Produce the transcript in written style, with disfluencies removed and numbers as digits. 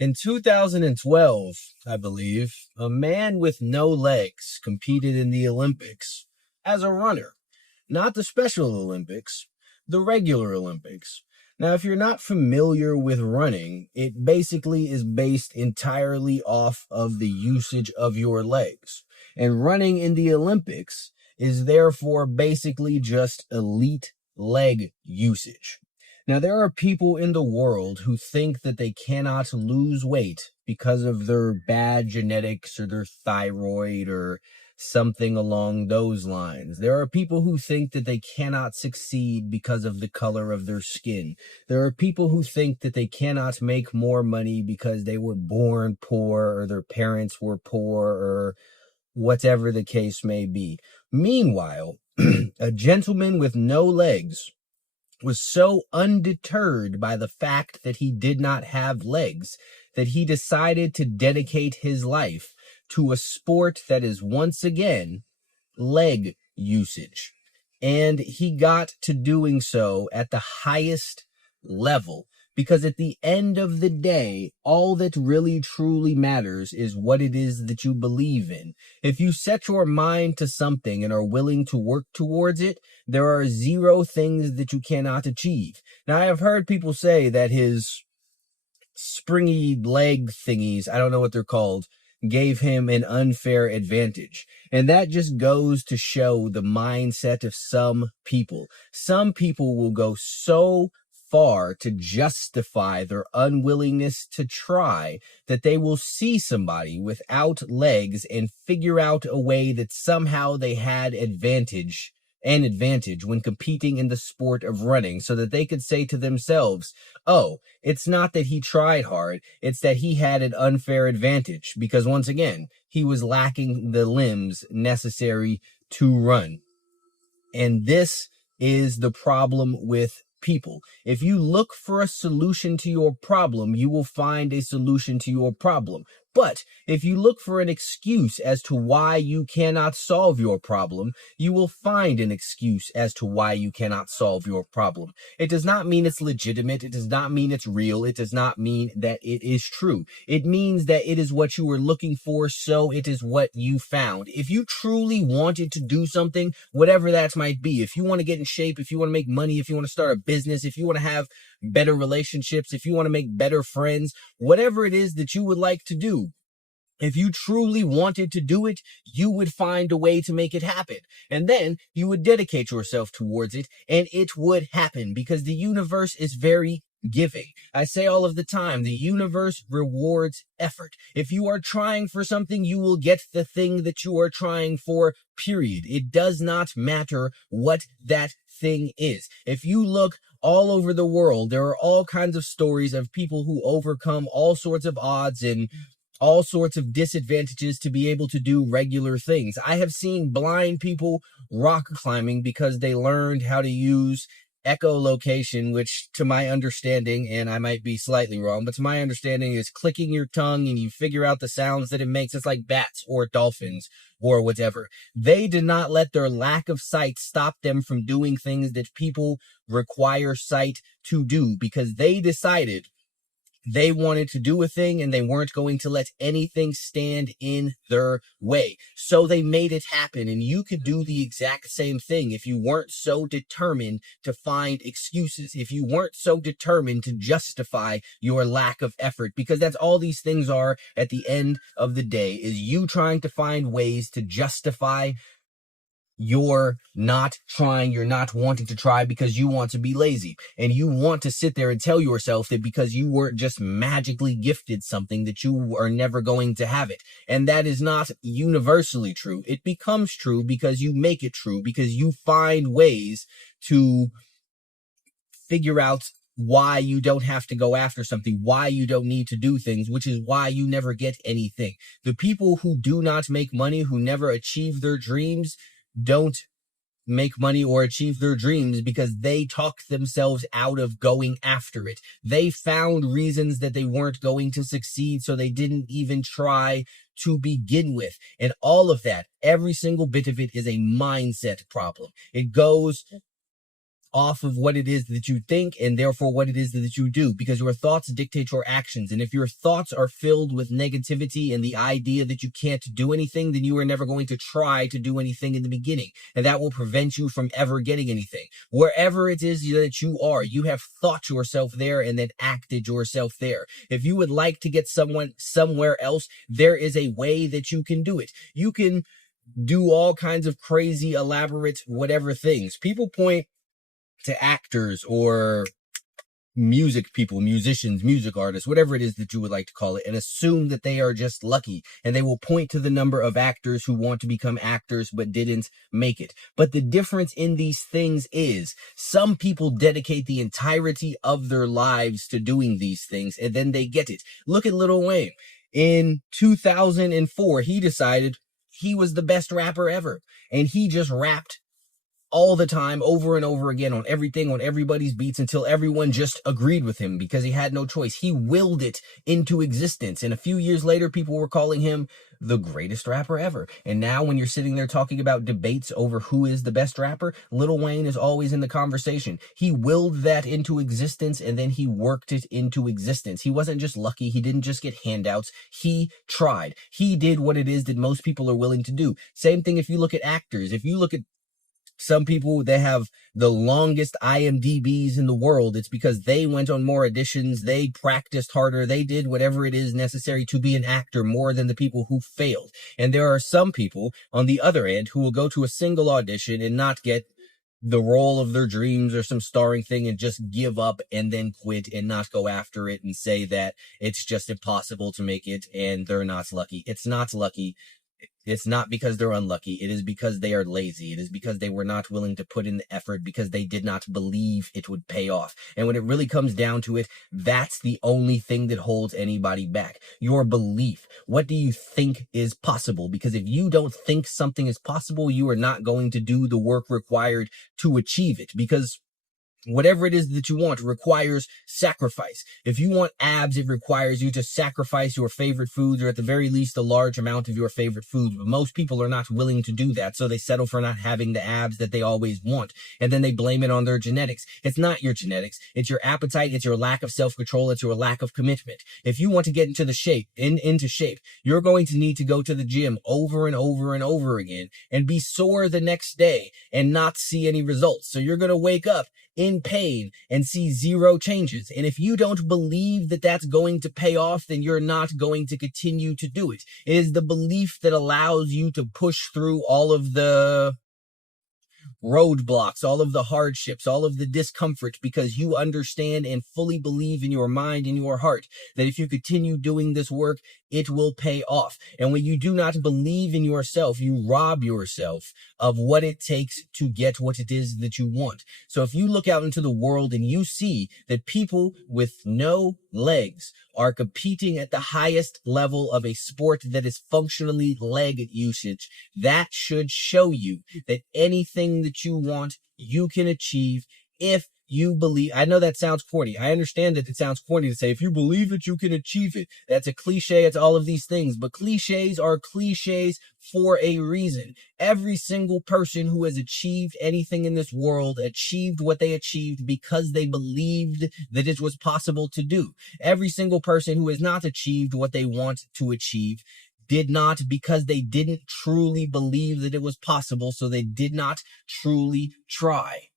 In 2012, I believe, a man with no legs competed in the Olympics as a runner. Not the Special Olympics, the regular Olympics. Now, if you're not familiar with running, it basically is based entirely off of the usage of your legs. And running in the Olympics is therefore basically just elite leg usage. Now, there are people in the world who think that they cannot lose weight because of their bad genetics or their thyroid or something along those lines. There are people who think that they cannot succeed because of the color of their skin. There are people who think that they cannot make more money because they were born poor or their parents were poor or whatever the case may be. Meanwhile, a gentleman with no legs was so undeterred by the fact that he did not have legs that he decided to dedicate his life to a sport that is once again leg usage. And he got to doing so at the highest level, because at the end of the day, all that really truly matters is what it is that you believe in. If you set your mind to something and are willing to work towards it, there are zero things that you cannot achieve. Now, I have heard people say that his springy leg thingies, I don't know what they're called, gave him an unfair advantage. And that just goes to show the mindset of some people. Some people will go so far to justify their unwillingness to try that they will see somebody without legs and figure out a way that somehow they had an advantage when competing in the sport of running, so that they could say to themselves, oh, it's not that he tried hard, it's that he had an unfair advantage, because once again, he was lacking the limbs necessary to run. And this is the problem with people. If you look for a solution to your problem, you will find a solution to your problem. But if you look for an excuse as to why you cannot solve your problem, you will find an excuse as to why you cannot solve your problem. It does not mean it's legitimate. It does not mean it's real. It does not mean that it is true. It means that it is what you were looking for, so it is what you found. If you truly wanted to do something, whatever that might be, if you want to get in shape, if you want to make money, if you want to start a business, if you want to have better relationships, if you want to make better friends, whatever it is that you would like to do, if you truly wanted to do it, you would find a way to make it happen. And then you would dedicate yourself towards it, and it would happen, because the universe is very giving. I say all of the time, the universe rewards effort. If you are trying for something, you will get the thing that you are trying for, period. It does not matter what that thing is. If you look all over the world, there are all kinds of stories of people who overcome all sorts of odds and all sorts of disadvantages to be able to do regular things. I have seen blind people rock climbing because they learned how to use echolocation, which to my understanding, and I might be slightly wrong, but to my understanding is clicking your tongue and you figure out the sounds that it makes. It's like bats or dolphins or whatever. They did not let their lack of sight stop them from doing things that people require sight to do, because they decided they wanted to do a thing and they weren't going to let anything stand in their way. So they made it happen. And you could do the exact same thing if you weren't so determined to find excuses, if you weren't so determined to justify your lack of effort, because that's all these things are at the end of the day, is you trying to find ways to justify you're not trying, you're not wanting to try because you want to be lazy. And you want to sit there and tell yourself that because you weren't just magically gifted something, that you are never going to have it. And that is not universally true. It becomes true because you make it true, because you find ways to figure out why you don't have to go after something, why you don't need to do things, which is why you never get anything. The people who do not make money, who never achieve their dreams, don't make money or achieve their dreams because they talk themselves out of going after it. They found reasons that they weren't going to succeed, so they didn't even try to begin with. And all of that, every single bit of it, is a mindset problem. It goes off of what it is that you think and therefore what it is that you do, because your thoughts dictate your actions. And if your thoughts are filled with negativity and the idea that you can't do anything, then you are never going to try to do anything in the beginning. And that will prevent you from ever getting anything. Wherever it is that you are, you have thought yourself there and then acted yourself there. If you would like to get someone somewhere else, there is a way that you can do it. You can do all kinds of crazy, elaborate, whatever things. People point to actors or music people, musicians, music artists, whatever it is that you would like to call it, and assume that they are just lucky. And they will point to the number of actors who want to become actors but didn't make it. But the difference in these things is some people dedicate the entirety of their lives to doing these things, and then they get it. Look at Lil Wayne. In 2004, he decided he was the best rapper ever, and he just rapped all the time, over and over again, on everything, on everybody's beats, until everyone just agreed with him because he had no choice. He willed it into existence. And a few years later, people were calling him the greatest rapper ever. And now when you're sitting there talking about debates over who is the best rapper, Lil Wayne is always in the conversation. He willed that into existence, and then he worked it into existence. He wasn't just lucky. He didn't just get handouts. He tried. He did what it is that most people are willing to do. Same thing if you look at actors. If you look at some people, they have the longest IMDb's in the world. It's because they went on more auditions, they practiced harder, they did whatever it is necessary to be an actor more than the people who failed. And there are some people on the other end who will go to a single audition and not get the role of their dreams or some starring thing and just give up and then quit and not go after it and say that it's just impossible to make it and they're not lucky. It's not lucky. It's not because they're unlucky. It is because they are lazy. It is because they were not willing to put in the effort, because they did not believe it would pay off. And when it really comes down to it, that's the only thing that holds anybody back. Your belief. What do you think is possible? Because if you don't think something is possible, you are not going to do the work required to achieve it, because whatever it is that you want requires sacrifice. If you want abs, it requires you to sacrifice your favorite foods, or at the very least a large amount of your favorite foods. But most people are not willing to do that, so they settle for not having the abs that they always want. And then they blame it on their genetics. It's not your genetics. It's your appetite. It's your lack of self-control. It's your lack of commitment. If you want to get into shape, you're going to need to go to the gym over and over and over again and be sore the next day and not see any results. So you're going to wake up in pain and see zero changes. And if you don't believe that that's going to pay off, then you're not going to continue to do it. It is the belief that allows you to push through all of the roadblocks, all of the hardships, all of the discomfort, because you understand and fully believe in your mind and your heart that if you continue doing this work, it will pay off. And when you do not believe in yourself, you rob yourself of what it takes to get what it is that you want. So if you look out into the world and you see that people with no legs are competing at the highest level of a sport that is functionally leg usage, that should show you that anything that you want, you can achieve if you believe. I know that sounds corny. I understand that it sounds corny to say, if you believe that you can achieve it. That's a cliche. It's all of these things, but cliches are cliches for a reason. Every single person who has achieved anything in this world achieved what they achieved because they believed that it was possible to do. Every single person who has not achieved what they want to achieve did not, because they didn't truly believe that it was possible, so they did not truly try.